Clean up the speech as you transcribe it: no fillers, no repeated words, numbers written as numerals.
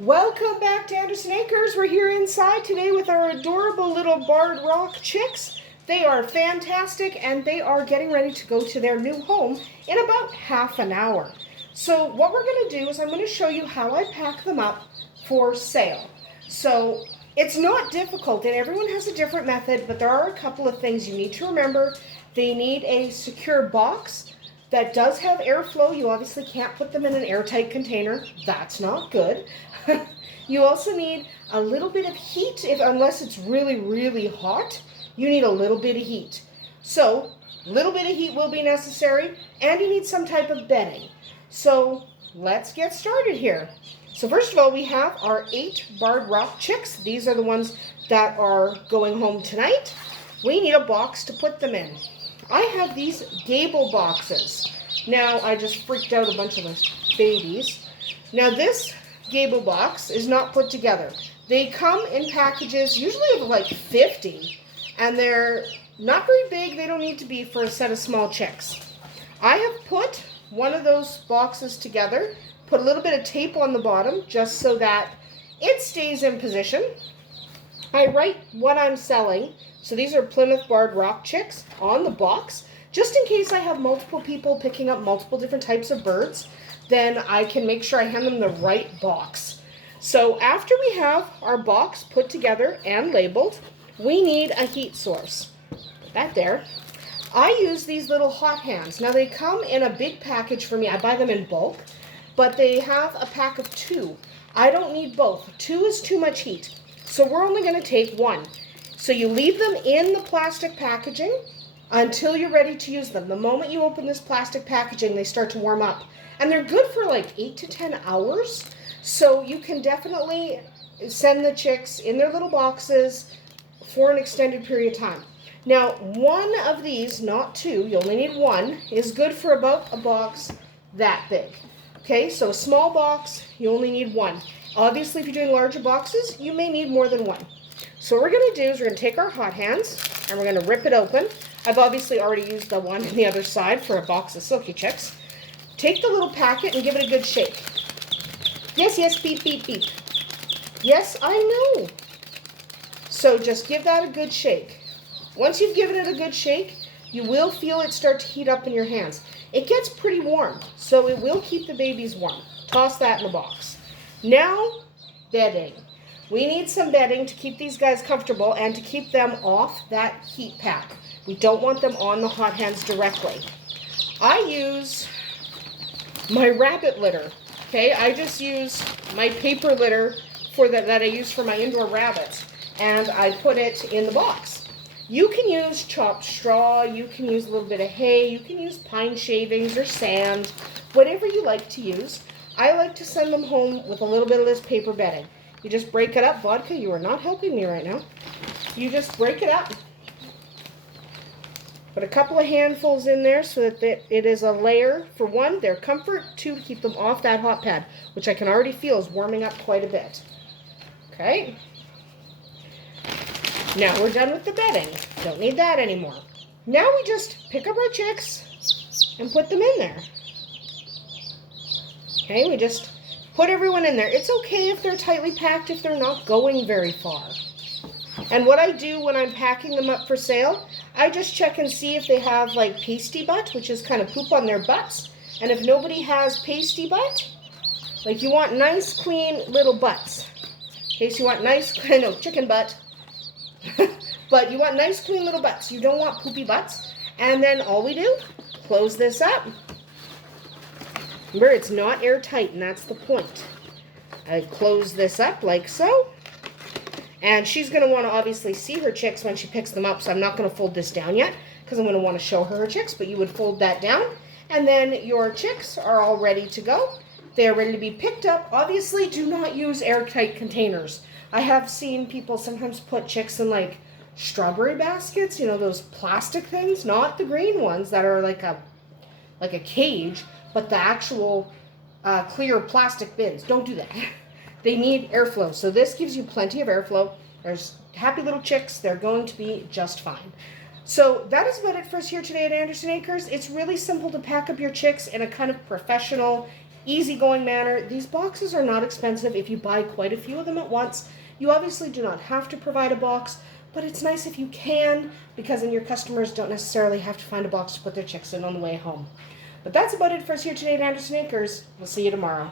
Welcome back to Andersen Acres. We're here inside today with our adorable little barred rock chicks. They are fantastic and they are getting ready to go to their new home in about half an hour. So what we're going to do is I'm going to show you how I pack them up for sale. So it's not difficult and everyone has a different method, but there are a couple of things you need to remember. They need a secure box that does have airflow. You obviously can't put them in an airtight container. That's not good. You also need a little bit of heat, unless it's really, really hot. You need a little bit of heat. So, a little bit of heat will be necessary, and you need some type of bedding. So, let's get started here. So first of all, we have our 8 barred rock chicks. These are the ones that are going home tonight. We need a box to put them in. I have these gable boxes. Now, I just freaked out a bunch of the babies. Now, this gable box is not put together. They come in packages, usually of like 50, and they're not very big. They don't need to be for a set of small chicks. I have put one of those boxes together, put a little bit of tape on the bottom just so that it stays in position. I write what I'm selling. So these are Plymouth barred rock chicks on the box, just in case I have multiple people picking up multiple different types of birds. Then I can make sure I hand them the right box. So after we have our box put together and labeled, we need a heat source. Put that there. I use these little HotHands. Now they come in a big package for me. I buy them in bulk, but they have a pack of 2. I don't need both. 2 is too much heat. So we're only going to take 1. So you leave them in the plastic packaging until you're ready to use them. The moment you open this plastic packaging, they start to warm up. And they're good for like 8 to 10 hours. So you can definitely send the chicks in their little boxes for an extended period of time. Now, one of these, not 2, you only need 1, is good for about a box that big. Okay, so a small box, you only need 1. Obviously, if you're doing larger boxes, you may need more than 1. So what we're going to do is we're going to take our HotHands and we're going to rip it open. I've obviously already used the one on the other side for a box of silky chicks. Take the little packet and give it a good shake. Yes, yes, beep, beep, beep. Yes, I know. So just give that a good shake. Once you've given it a good shake, you will feel it start to heat up in your hands. It gets pretty warm, so it will keep the babies warm. Toss that in the box. Now, bedding. We need some bedding to keep these guys comfortable and to keep them off that heat pack. We don't want them on the HotHands directly. I use my rabbit litter. Okay, I just use my paper litter that I use for my indoor rabbits, and I put it in the box. You can use chopped straw, you can use a little bit of hay, you can use pine shavings or sand, whatever you like to use. I like to send them home with a little bit of this paper bedding. You just break it up. Vodka, you are not helping me right now. You just break it up. Put a couple of handfuls in there so that it is a layer. For 1, their comfort. 2, to keep them off that hot pad, which I can already feel is warming up quite a bit. Okay. Now we're done with the bedding. Don't need that anymore. Now we just pick up our chicks and put them in there. Okay, we just put everyone in there. It's okay if they're tightly packed if they're not going very far. And what I do when I'm packing them up for sale, I just check and see if they have like pasty butt, which is kind of poop on their butts. And if nobody has pasty butt, like you want nice, clean little butts. Okay, so you want nice, no, chicken butt. But you want nice, clean little butts. You don't want poopy butts. And then all we do, close this up. Remember, it's not airtight, and that's the point. I close this up like so. And she's going to want to obviously see her chicks when she picks them up, so I'm not going to fold this down yet because I'm going to want to show her chicks, but you would fold that down. And then your chicks are all ready to go. They are ready to be picked up. Obviously, do not use airtight containers. I have seen people sometimes put chicks in like strawberry baskets, you know, those plastic things, not the green ones that are like a cage, but the actual clear plastic bins. Don't do that. They need airflow. So this gives you plenty of airflow. There's happy little chicks. They're going to be just fine. So that is about it for us here today at Andersen Acres. It's really simple to pack up your chicks in a kind of professional, easygoing manner. These boxes are not expensive if you buy quite a few of them at once. You obviously do not have to provide a box, but it's nice if you can, because then your customers don't necessarily have to find a box to put their chicks in on the way home. But that's about it for us here today at Andersen Acres. We'll see you tomorrow.